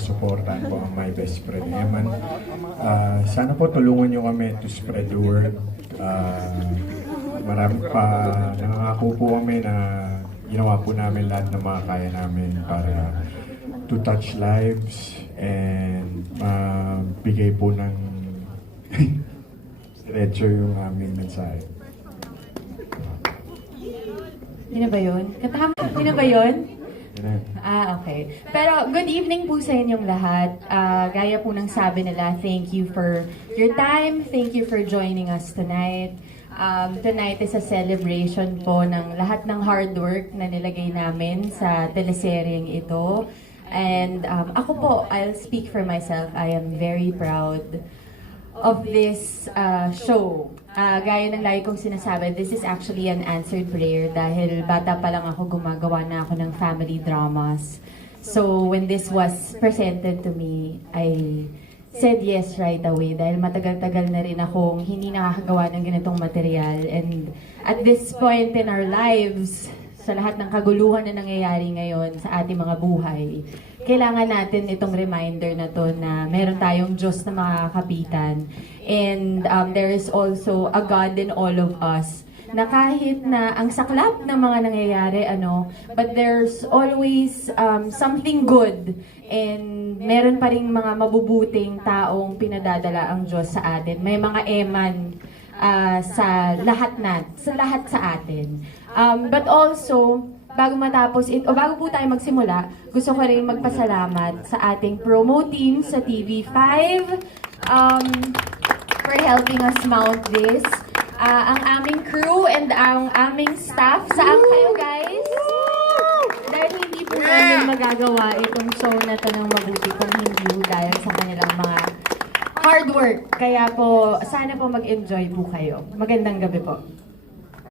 masuportahan po ang My Best Friend Eman. Sana po tulungan nyo kami to spread the word. Marami pa, nangangako po kami na ginawa po namin lahat ng mga kaya namin para to touch lives and bigay po ng diretso yung aming mensahe. Yun na ba yun? Katama, yun na ba yun? Yan. Okay. Pero good evening po sa inyong lahat. Gaya po ng sabi nila, thank you for your time. Thank you for joining us tonight. Tonight is a celebration po ng lahat ng hard work na nilagay namin sa teleseryeng ito. And ako po, I'll speak for myself. I am very proud of this show. Gaya ng lagi kong sinasabi, this is actually an answered prayer dahil bata pa lang ako, gumagawa na ako ng family dramas. So when this was presented to me, I said yes right away dahil matagal-tagal na rin akong hindi nakakagawa ng ganitong material. And at this point in our lives, sa lahat ng kaguluhan na nangyayari ngayon sa ating mga buhay, kailangan natin itong reminder na to na meron tayong Diyos na makakapitan. And there is also a God in all of us na kahit na ang saklap ng mga nangyayari, but there's always something good. And meron pa rin mga mabubuting taong pinadadala ang Diyos sa atin. May mga eman sa lahat sa atin. But also, bago po tayo magsimula, gusto ko rin magpasalamat sa ating promo team sa TV5 for helping us mount this. Ang aming crew and ang aming staff, saan kayo guys? Dahil hindi po namin magagawa itong show na to ng mabuti kung hindi dahil sa kanilang mga hard work. Kaya po, sana po mag-enjoy po kayo. Magandang gabi po.